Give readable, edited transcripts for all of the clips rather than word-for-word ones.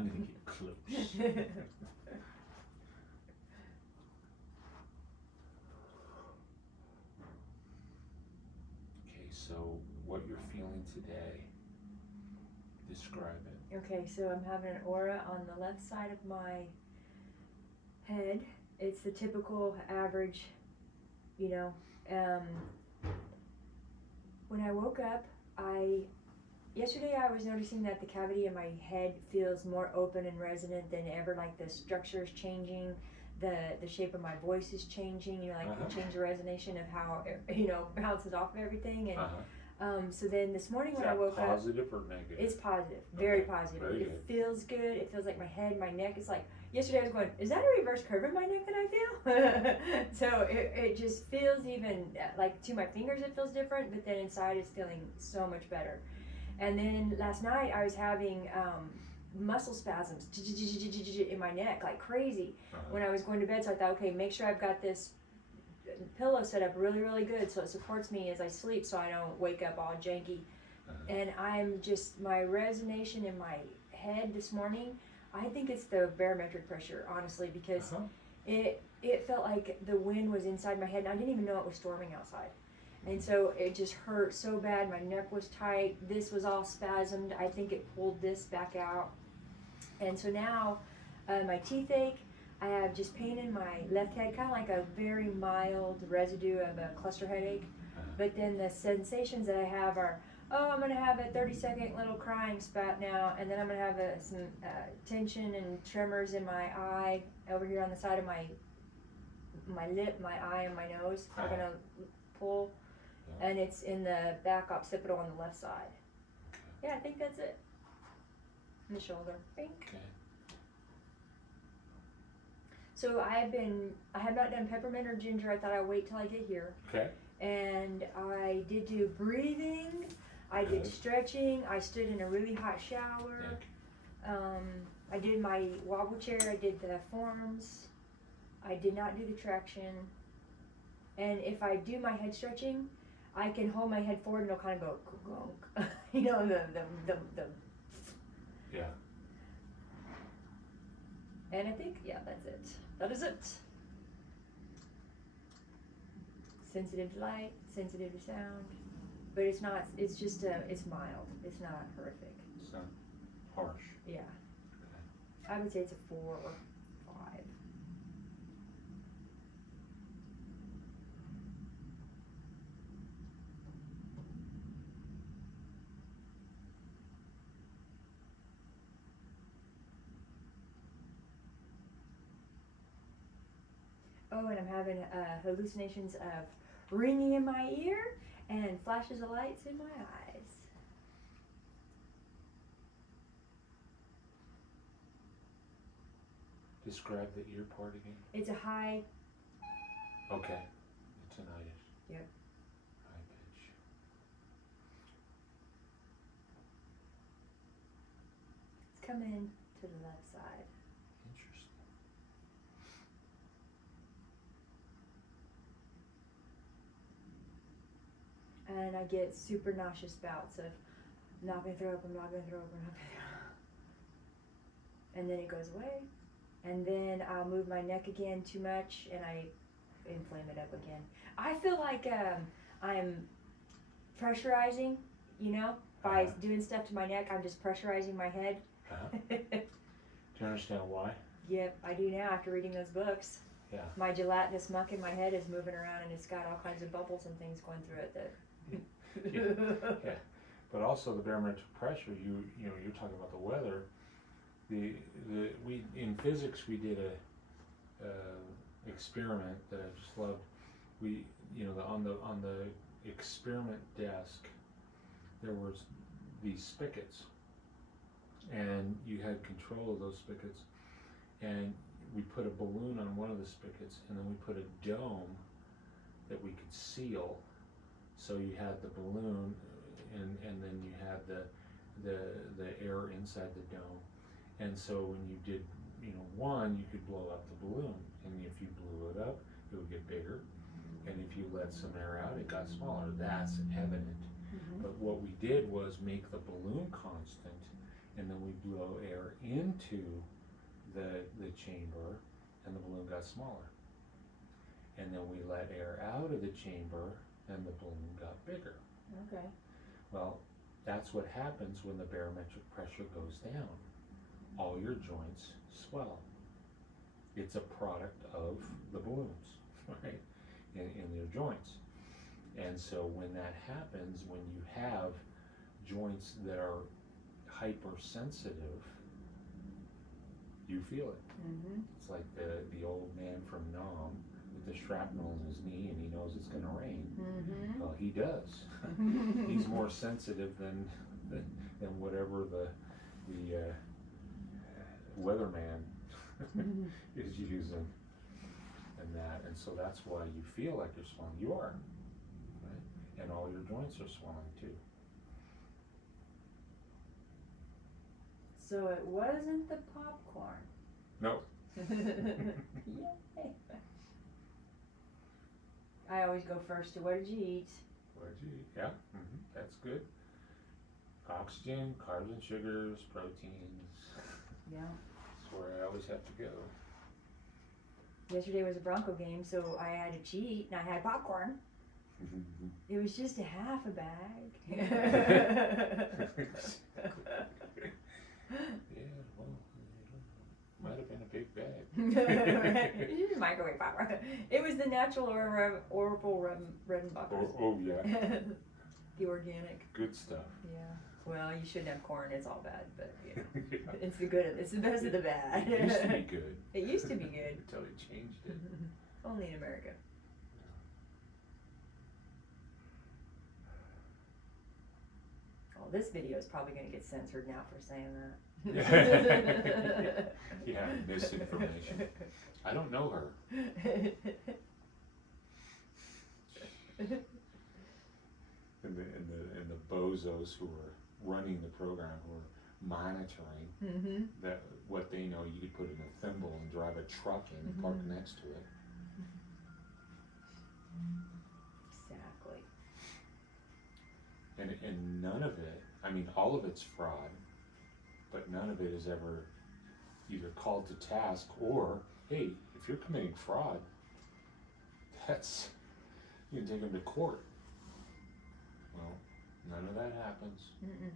I'm gonna get close. Okay, so what you're feeling today, describe it. Okay, so I'm having an aura on the left side of my head. It's the typical average, you know. When I woke up, yesterday I was noticing that the cavity in my head feels more open and resonant than ever, like the structure is changing, the shape of my voice is changing, you know, like you change the resonation of how, you know, bounces off of everything. And so then this morning when I woke up, positive or negative? it's positive, very positive. Very it good. feels good. It feels like my head, my neck. It's like yesterday I was going, is that a reverse curve in my neck that I feel? So it just feels even like to my fingers it feels different, but then inside it's feeling so much better. And then last night I was having muscle spasms in my neck like crazy when I was going to bed. So I thought, okay, make sure I've got this pillow set up really, really good so it supports me as I sleep so I don't wake up all janky. And I'm just, my resonation in my head this morning, I think it's the barometric pressure, honestly, because it felt like the wind was inside my head and I didn't even know it was storming outside. And so it just hurt so bad. My neck was tight. This was all spasmed. I think it pulled this back out. And so now my teeth ache. I have just pain in my left head, kind of like a very mild residue of a cluster headache. But then the sensations that I have are, oh, I'm going to have a 30-second little crying spat now, and then I'm going to have some tension and tremors in my eye, over here on the side of my lip, my eye, and my nose are going to pull. And it's in the back occipital on the left side. Yeah, I think that's it. In the shoulder, I think. Okay. So I have not done peppermint or ginger. I thought I'd wait till I get here. Okay. And I did do breathing. I did stretching. I stood in a really hot shower. I did my wobble chair. I did the forms. I did not do the traction. And if I do my head stretching, I can hold my head forward and it'll kind of go, gonk. You know, the. Yeah. And I think, yeah, that's it. That is it. Sensitive to light, sensitive to sound. But it's not, it's just, it's mild. It's not horrific. It's not harsh. Yeah. Okay. I would say it's a 4 or 5. Oh, and I'm having hallucinations of ringing in my ear and flashes of lights in my eyes. Describe the ear part again. It's a high. Okay. Tinnitus. Yep. High pitch. It's coming to the left side. Interesting. And I get super nauseous bouts of I'm not going to throw up, I'm not going to throw up, I'm not going to throw up. And then it goes away. And then I'll move my neck again too much and I inflame it up again. I feel like I'm pressurizing, you know, by doing stuff to my neck. I'm just pressurizing my head. Do you understand why? Yep, I do now after reading those books. Yeah. My gelatinous muck in my head is moving around and it's got all kinds of bubbles and things going through it that Yeah. But also the barometric pressure, you know, you're talking about the weather. We in physics we did a experiment that I just loved. We, you know, on the experiment desk there was these spigots, and you had control of those spigots, and we put a balloon on one of the spigots, and then we put a dome that we could seal. So you had the balloon, and then you had the air inside the dome. And so when you did, you know, one, you could blow up the balloon, and if you blew it up, it would get bigger. And if you let some air out, it got smaller. That's evident. But what we did was make the balloon constant, and then we blow air into into the chamber, and the balloon got smaller. And then we let air out of the chamber, and the balloon got bigger. Okay. Well, that's what happens when the barometric pressure goes down. All your joints swell. It's a product of the balloons, right, in your joints. And so when that happens, when you have joints that are hypersensitive, you feel it. Mm-hmm. It's like the old man from Nam with the shrapnel in his knee, and he knows it's going to rain. Mm-hmm. Well, he does. He's more sensitive than whatever the weatherman is using, and so that's why you feel like you're swelling. You are, right? And all your joints are swelling too. So it wasn't the popcorn. No. Yay. I always go first to what did you eat? What did you eat? Yeah, that's good. Oxygen, carbs and sugars, proteins. Yeah. That's where I always have to go. Yesterday was a Bronco game, so I had to cheat, and I had popcorn. It was just a half a bag. Yeah, well, might have been a big bag. You just microwave popcorn. It was the natural Orville Redenbacher. Oh yeah. The organic. Good stuff. Yeah. Well, you shouldn't have corn. It's all bad, but yeah. Yeah. It's the good. It's the best of the bad. It used to be good. It used to be good. Until they changed it. Only in America. Well, this video is probably going to get censored now for saying that. Yeah, misinformation. I don't know her. And the bozos who are running the program, who are monitoring that what they know, you could put in a thimble and drive a truck in and park next to it. Exactly. And none of it, I mean, all of it's fraud, but none of it is ever either called to task or, hey, if you're committing fraud, that's, you can take them to court. Well, none of that happens. Mm-mm.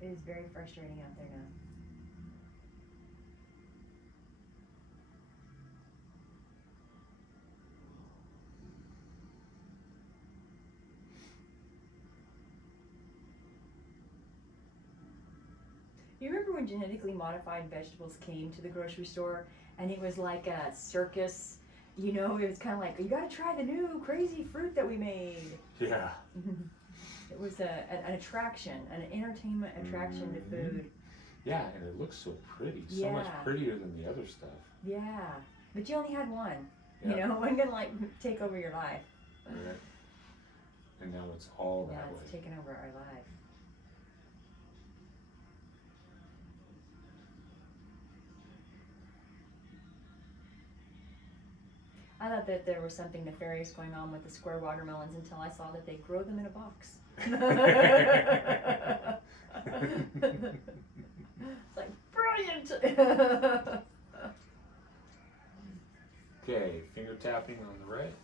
It is very frustrating out there now. You remember when genetically modified vegetables came to the grocery store and it was like a circus? You know, it was kind of like, you gotta try the new crazy fruit that we made. Yeah. It was an attraction, an entertainment attraction to food. Yeah, and it looks so pretty, so much prettier than the other stuff. Yeah, but you only had one. Yeah. You know, it wasn't gonna like take over your life. Right. And now it's all Now that it's way. taken over our life. I thought that there was something nefarious going on with the square watermelons until I saw that they grow them in a box. It's like, brilliant! Okay, finger tapping on the right.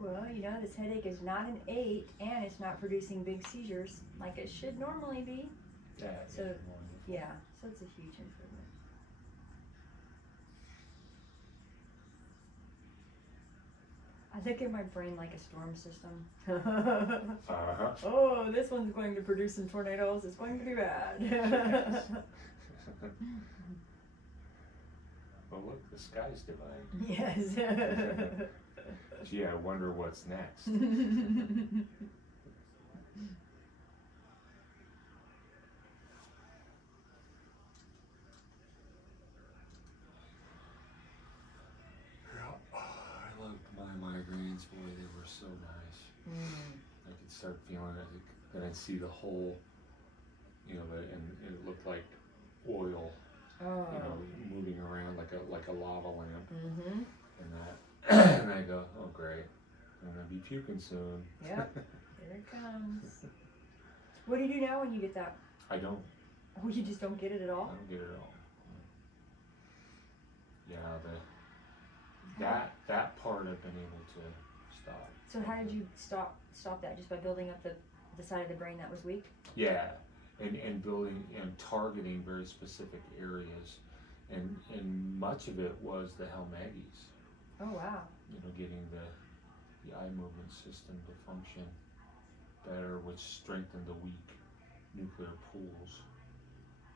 Well, you know, this headache is not an 8 and it's not producing big seizures like it should normally be. That So, is wonderful. yeah, so it's a huge improvement. I look at my brain like a storm system. Uh-huh. Oh, this one's going to produce some tornadoes. It's going to be bad. Yes. Well, look, the sky's dividing. Yes. Gee, I wonder what's next. I loved my migraines, boy, they were so nice. I could start feeling it, then I'd see the whole, you know, and it looked like oil, Oh. you know, moving around like a lava lamp, Mm-hmm. and that, and I go, oh great, I'm gonna be puking soon. Yep. Here it comes. What do you do now when you get that? I don't. Oh, you just don't get it at I all? don't get it at all. Yeah, that part I've been able to stop. So how did you stop that? Just by building up the side of the brain that was weak? Yeah, and building and targeting very specific areas, and much of it was the Helmagis. Oh wow. You know, getting the eye movement system to function better, which strengthened the weak nuclear pools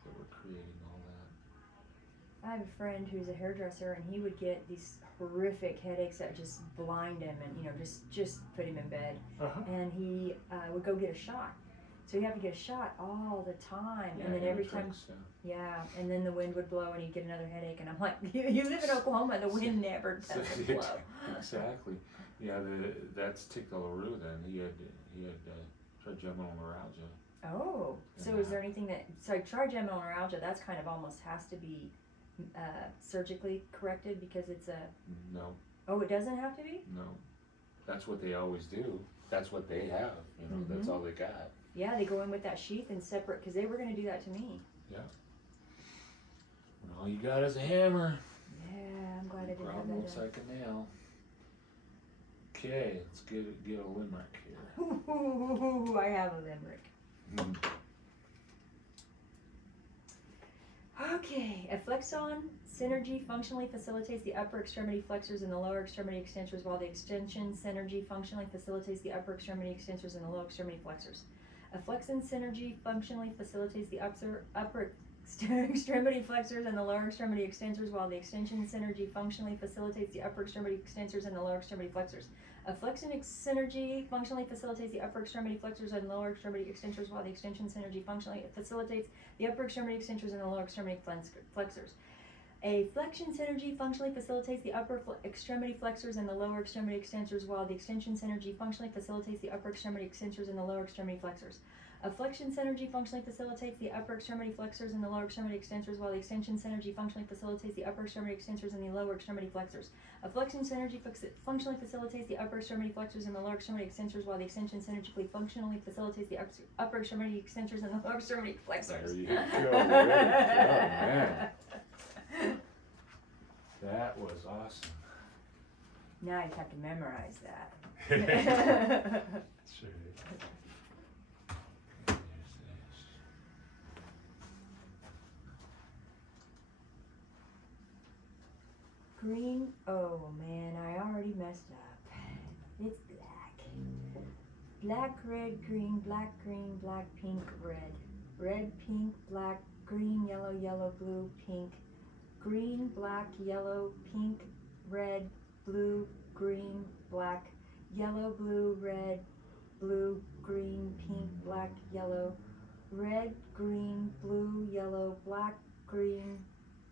that were creating all that. I have a friend who's a hairdresser, and he would get these horrific headaches that just blind him, and you know, just put him in bed. Uh-huh. And he would go get a shot. So you have to get a shot all the time, Yeah, and then every time, yeah, and then the wind would blow, and he'd get another headache. And I'm like, you live in Oklahoma, the wind never doesn't blow. Exactly. Yeah, that's Tic-Tac-Larue then. He had trigeminal neuralgia. Oh, so is there anything that, so trigeminal neuralgia, that's kind of almost has to be surgically corrected because it's a... No. Oh, it doesn't have to be? No. That's what they always do. That's what they have, you know, that's all they got. Yeah, they go in with that sheath and separate, because they were going to do that to me. Yeah. And all you got is a hammer. Yeah, I'm glad I didn't have Problem that looks done. like a nail. Okay, let's get a limerick here. Ooh, I have a limerick. Okay, a flexon synergy functionally facilitates the upper extremity flexors and the lower extremity extensors, while the extension synergy functionally facilitates the upper extremity extensors and the lower extremity flexors. A flexon synergy functionally facilitates the upper extremity flexors and the lower extremity extensors, while the extension synergy functionally facilitates the upper extremity extensors and the lower extremity flexors. A flexion synergy functionally facilitates the upper extremity flexors and lower extremity extensors, while the extension synergy functionally facilitates the upper extremity extensors and the lower extremity flexors. A flexion synergy functionally facilitates the upper extremity flexors and the lower extremity extensors, while the extension synergy functionally facilitates the upper extremity extensors and the lower extremity flexors. A flexion synergy functionally facilitates the upper extremity flexors and the lower extremity extensors, while the extension synergy functionally facilitates the upper extremity extensors and the lower extremity flexors. A flexion synergy functionally facilitates the upper extremity flexors and the lower extremity extensors, while the extension synergically functionally facilitates the upper extremity extensors and the lower extremity flexors. There you go. Man. That was awesome. Now you have to memorize that. Sure. Green, oh man, I already messed up. It's black. Black, red, green, black, pink, red. Red, pink, black, green, yellow, yellow, blue, pink. Green, black, yellow, pink, red, blue, green, black, yellow, blue, red, blue, green, pink, black, yellow, red, green, blue, yellow, black, green,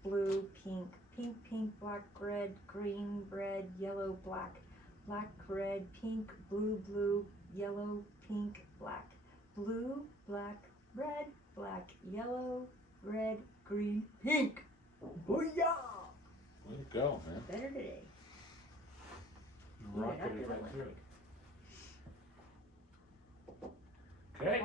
blue, pink. Pink, pink, black, red, green, red, yellow, black, black, red, pink, blue, blue, yellow, pink, black, blue, black, red, black, yellow, red, green, pink. Booyah! Way to go, man. Better today. You rocketed right through it. Okay.